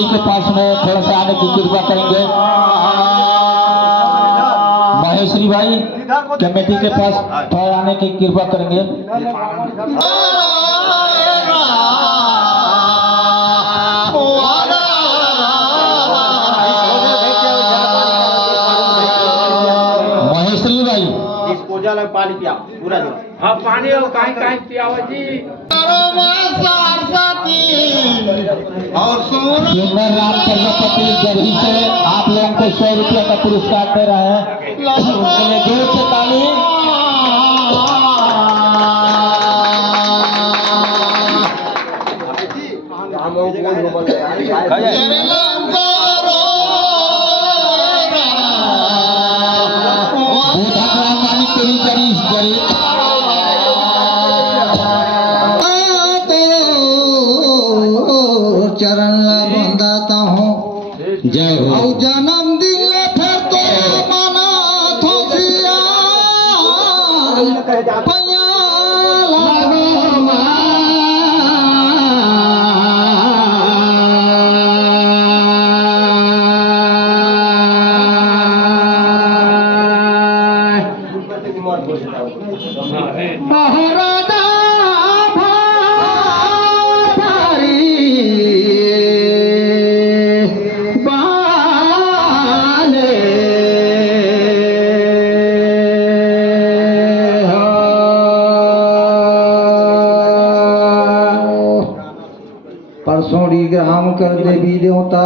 Committee के पास में थोड़ा सा आने की कृपा करेंगे। महेश्वरी भाई कमेटी के पास थोड़ा आने की कृपा करेंगे। महेश्वरी भाई पानी पिया पूरा जो हाँ पानी और काई पियावा जी और सुंदर राम प्रजापति जगरी से आप लोगों को 100 रुपये का पुरस्कार दे रहा है, उनके लिए जोर से ताली। चरण बंदाता हूँ जय हो जन्म दिए फिर तो मना थोसिया पैया लगो महाराजा परसोड़ी ग्राम कर देवी देवता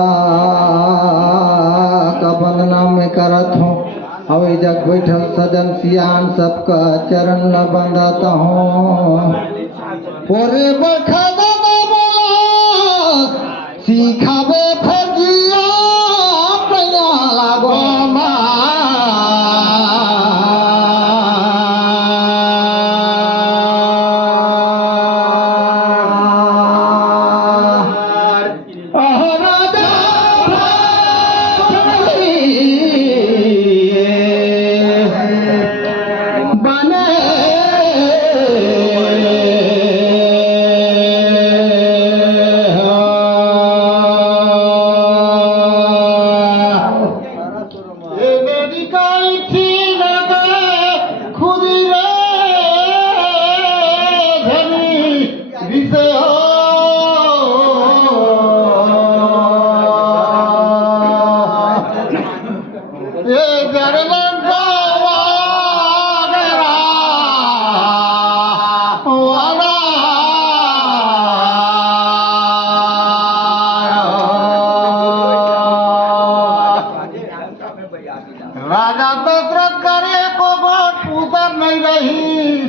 का वंदना में करत हूँ। अवे जग बैठल सजन सियान सबका चरण न बंधाता हूँ। पोरे बखदा बोला सिखावे फजिया पैया लागो राजा दशरथ करे को पुतर नहीं रही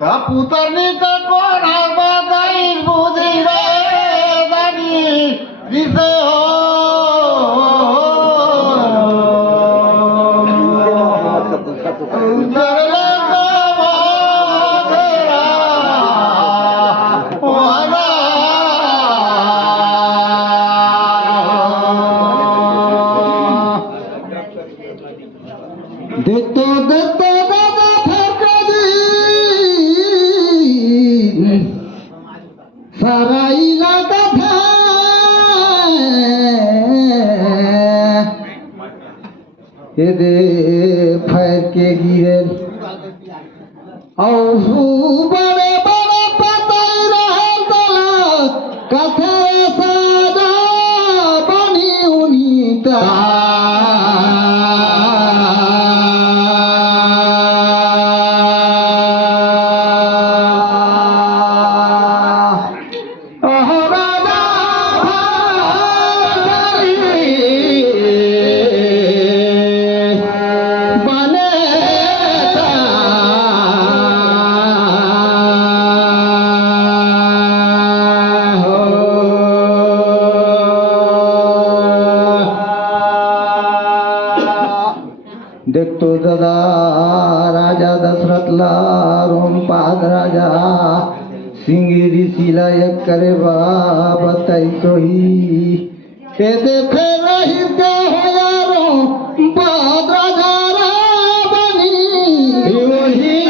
का पुतर नहीं तो कौन बताई बुद्धि रे दानी जिसे हो देतो देतो दादा फकदी सराई लगा था ये दे फैर के गिरे और बड़े बड़े पताई रहे तला कथा सादा बनी उनीता देखतो दादा राजा दशरथ ला रोमपाद राजा सिंगी ऋषिला एक करे बताई तो ही ते दे फिर रही के हो यारो पाद राजा बनी वही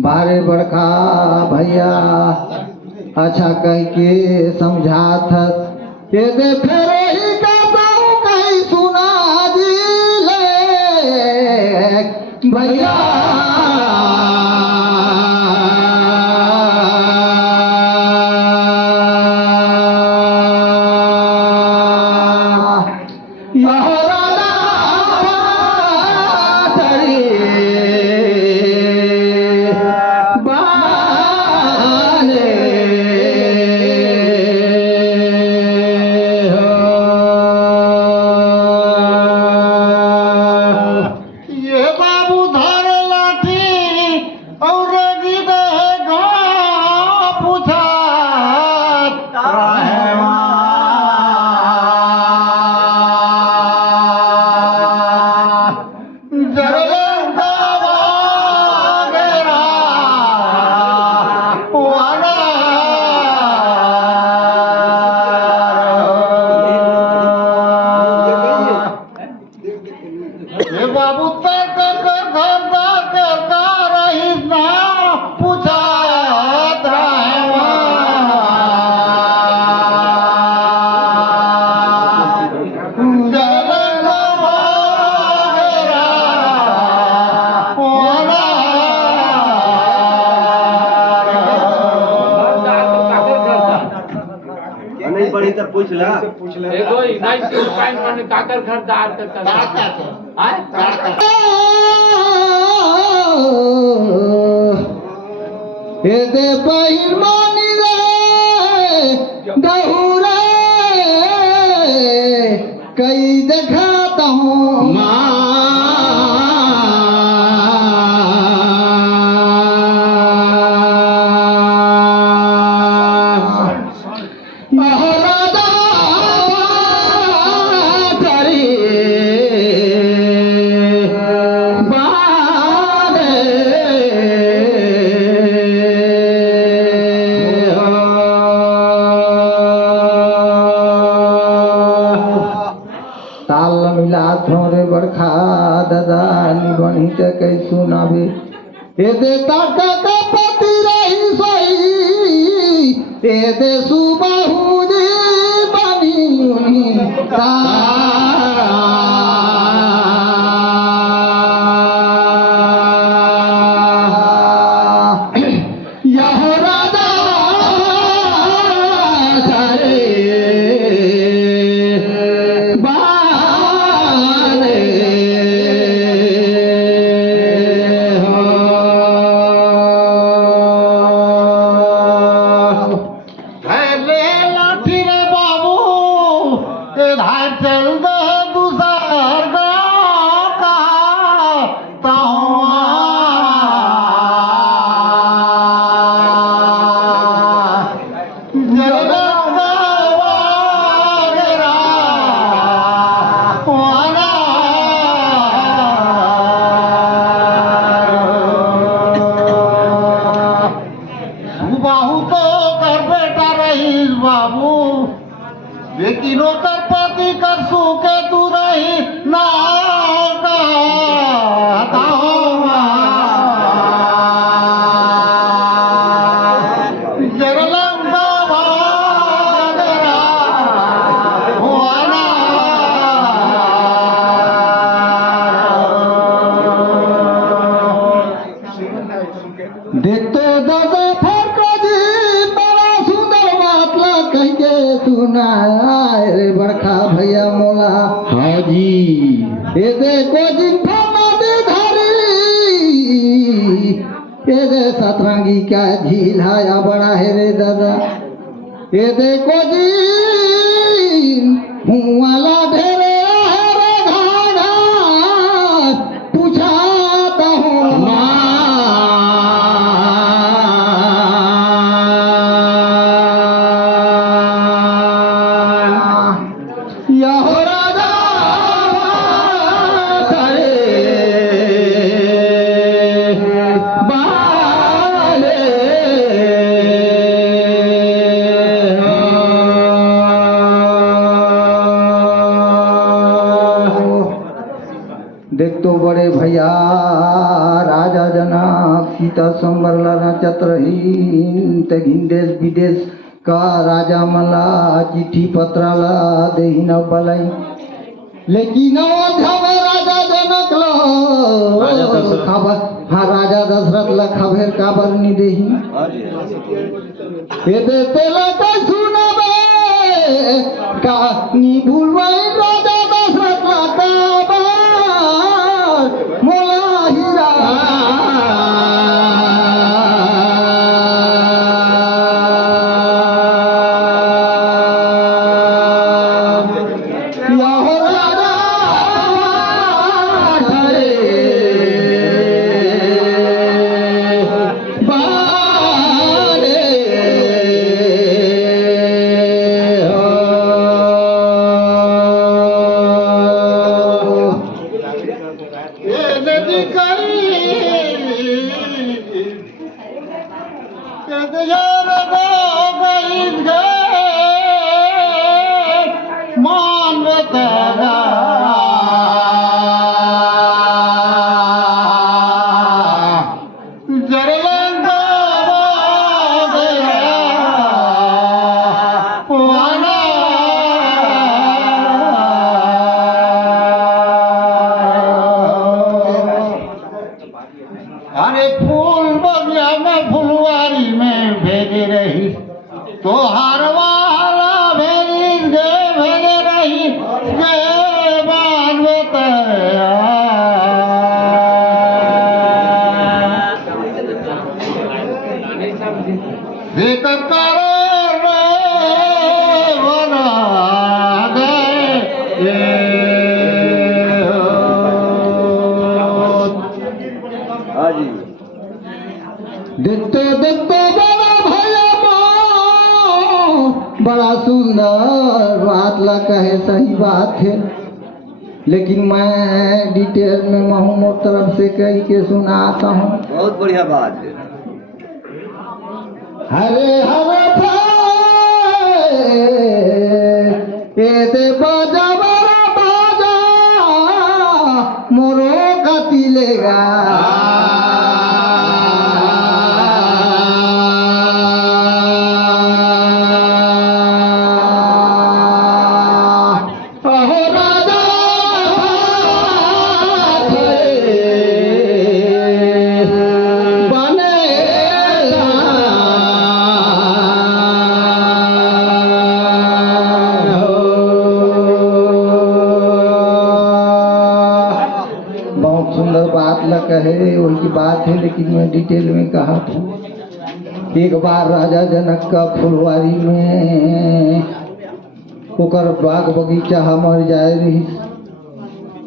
बारे बड़का भैया अच्छा कह के समझात ये दे फिर ही कहता हूँ कहीं सुना दिले भैया पूछ ले एगो नहीं से पाइन माने काकर घर दार करता आय ए दे बहिर मानी रे दहुरे कई दिखाता हूँ बड़खा दादा निबणी ते कई सुनाबे ए दे ताका का पति रही सोई ए दे सुबाहु दे बनी ता लेकिन ओकर पति कर सुखे तू रही ना देखते दादा रे बड़खा भैया मोला हाँ जी ये देखो जिंफा नदी धरी ये दे सतरंगी का झील है बड़ा है रे दादा ये देखो जी वाला ढेरे है रे घाघा पूछाता हूँ सीता संबरला नाचत रही तगिन देश विदेश का राजा मला चिट्ठी पत्राला देही न बलाई लेकिन अयोध्या में राजा जनक खबर हाँ राजा दशरथ ला खबर काबर नहीं देही ये देते लगा सुनबे का नी भूलवाई राजा दशरथ ला काबर मोला हीरा अरे फूल बगिया में फुलवारी में भेजे रही तो हरवाला भेज दे भेजे रही गे बान बताया जिक्र करो रे बना दे देखते देखते बड़ा भैया बड़ा सुंदर बात ला कहे सही बात है लेकिन मैं डिटेल में महमूद तरफ से कही के सुनाता हूँ। बहुत बढ़िया बात है। हरे हरे ए दे बाजा बड़ा बाजा मोरो गति लेगा कहे उनकी बात है लेकिन मैं डिटेल में कहा था। एक बार राजा जनक का फुलवारी में ओकर बाग बगीचा हमर जाए रही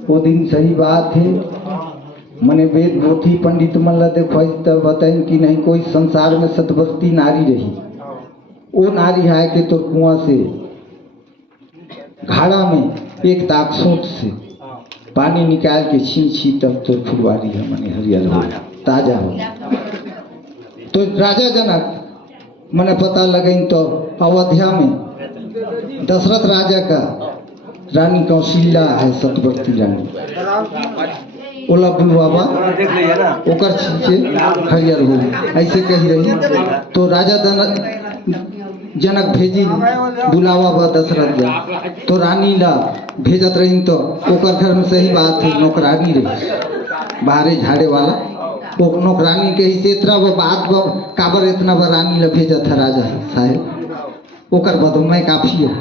वो दिन सही बात है मने वेद पोथी पंडित मन ला देखो तब बताइन कि नहीं कोई संसार में सतवर्ती नारी रही वो नारी है कि तो कुआं से घाड़ा में एक ताक सोच से पानी निकाल के छी तब तो फुलवारी है मने हरियर हो ताजा हो तो राजा जनक मने पता लगन तो अयोध्या में दशरथ राजा का रानी कौशल्या है सतवर्ती रानी ओला बुलवावा ओकर छींचे हरियर हो ऐसे कही रही तो राजा जनक भेजी बुलावा बा दशरथ जा तो रानी ला भेजत रही तो ओकर घर में सही बात है नौकरानी रही बाहरे झाड़े वाला वो नौकरानी के ही इतना वो बात वो काबर इतना बा रानी ला भेजत है राजा साहेब ओकर बदो मैं काफी है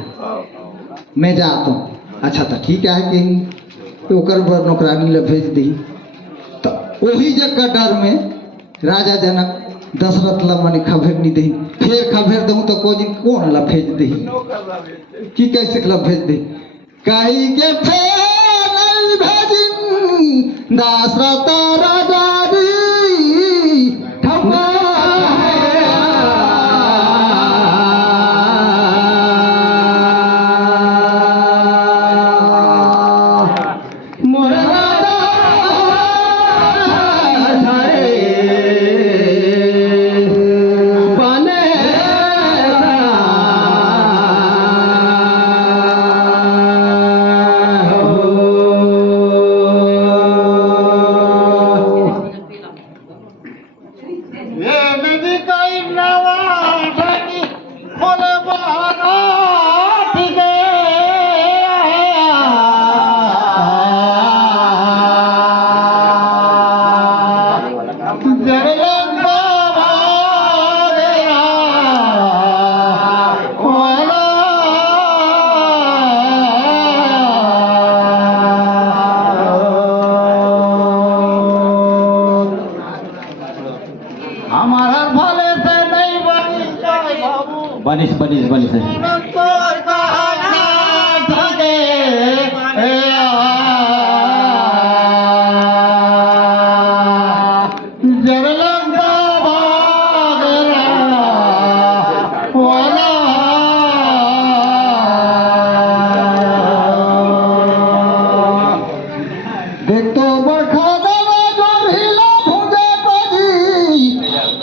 मैं जाता हूँ अच्छा तो ठीक है कि ओकर बर नौकरानी ला भेज दी तो वही जगह डर में राजा जनक दशरथ ला मने खबर नहीं दी फिर खबर दूँ तो कोई कौन ला भेज दी कि कैसे ला भेज दी कहीं के फेर भेजिन दशरथ राजा दी ठप्पा ये नदी कोई नवा ढाकी बोले बारा ठीक हमारा भले से नहीं बनी बाबू बनिस है देख तो बरखा देवे जो ढीला भुजे पजी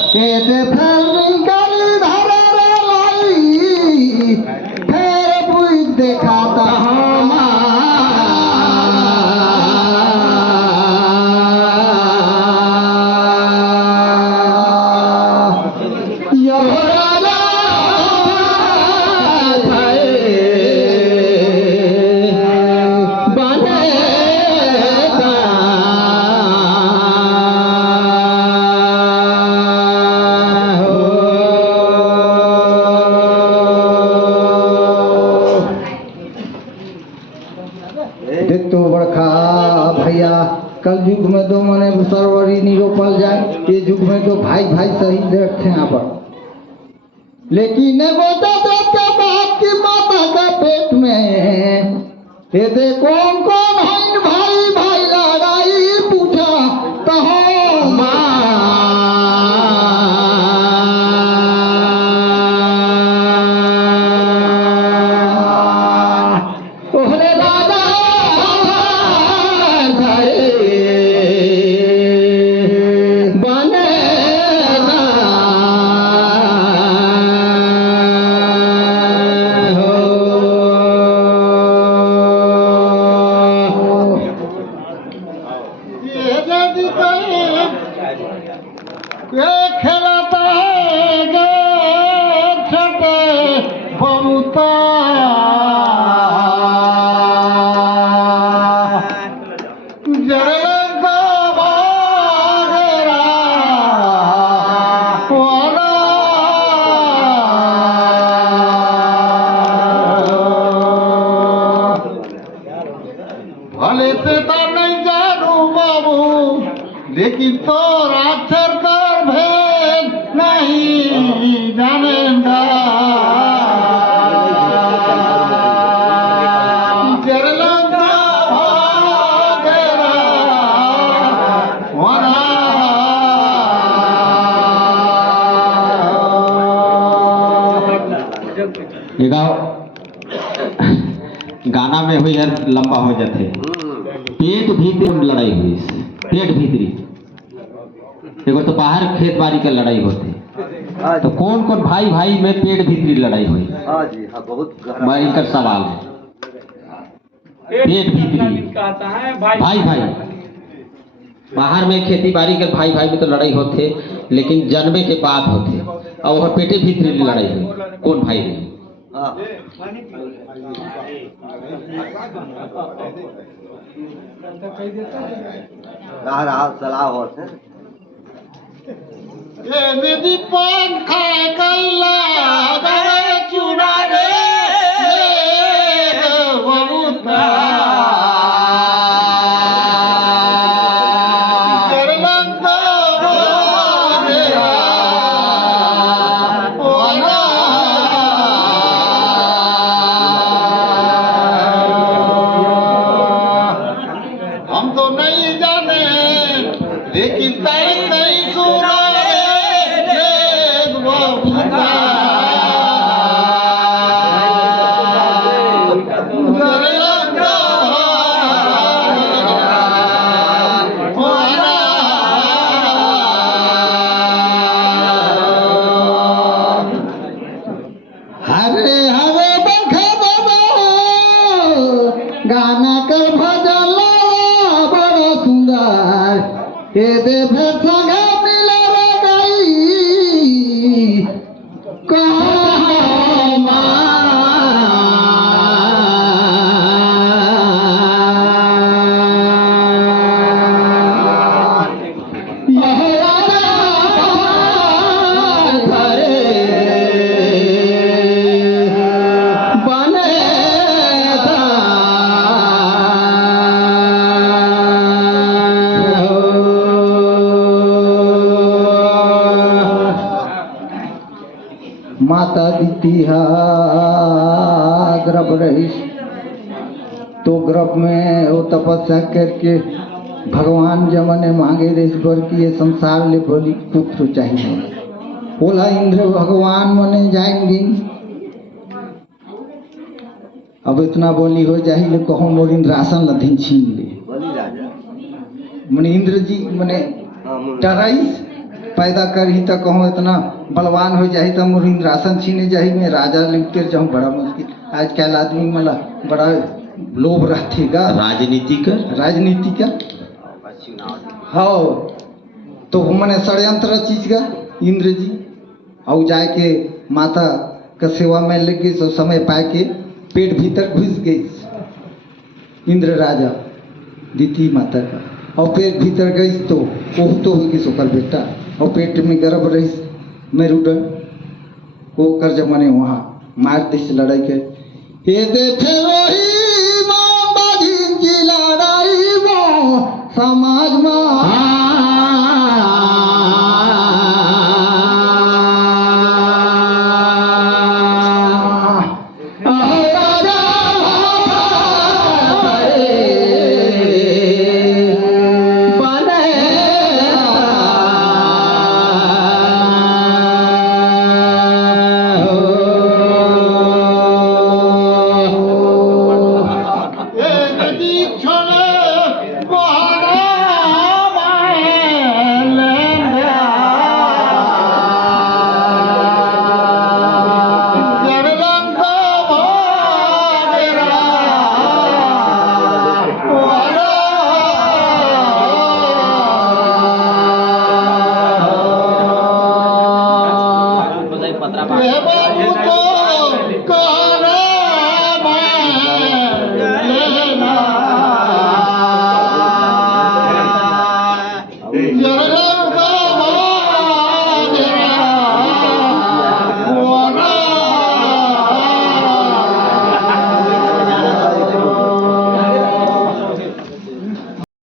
केते फैल निकाली धारा रे लाई फेर बुझ देखाता देख तो बड़खा भैया कल युग में दो मने सरवरी नहीं रोपल जाए ये युग में तो भाई भाई सही देखते हैं यहाँ पर लेकिन एगो दादा के बाप की माता का पेट में ये दे कौन कौन है भाई भाई लड़ाई पूछा तो ओहरे राजा बने खेलाता है छोटे बहुता भले से तो नहीं जानू बाबू लेकिन तो अक्षर कर भेद नहीं जानेगा ये गाना में हुई यार लंबा हो जाते पेट भीतर लड़ाई हुई इससे पेट भीतरी देखो तो बाहर खेत बाड़ी का लड़ाई होती तो कौन कौन भाई भाई में पेट भीतरी लड़ाई हुई बहुत मैं इनका सवाल है पेट भीतरी कहता है भाई भाई बाहर में खेती बाड़ी के भाई भाई में तो लड़ाई होते लेकिन जन्मे के बाद होते और वह पेटे भीतरी लड़ाई हुई कौन भाई नहीं रहा सलाह होते ये मेरी पान खाए कैला दरे चुना रे बहुता हम तो नहीं जाने लेकिन नहीं सुना रे बहुता माता द्वितीया गर्भ रही, तो गर्भ में वो तपस्या करके भगवान जमने मांगे ईश्वर की ये संसार ले बोली पुत्र चाहिए। बोला इंद्र भगवान मने जाएंगे, अब इतना बोली हो जाए ले कहो मोर इंद्रासन लधीन छीन ले। बोली राजा मने इंद्र जी मने डराइस पैदा कर ही तो कहूँ इतना बलवान हो जाए तो मोर इंद्रासन छीने जाही में राजा लिखते जाऊँ बड़ा मुश्किल। आजकल आदमी मला बड़ा लोभ रहतेगा राजनीति का हाँ, तो मैंने षड्यंत्र चीज का इंद्र जी और जाके माता का सेवा में लग गई, सब समय पाए के पेट भीतर घुस गई इंद्र राजा दीती माता का, और पेट भीतर गई तो वो तो होगी सोकर बेटा, और पेट में गर्भ रही मेरुदंड को कर जमाने वहाँ मार देश लड़ाई के ये देखे वही माँ बाजी की लड़ाई वो समाज में Yeah.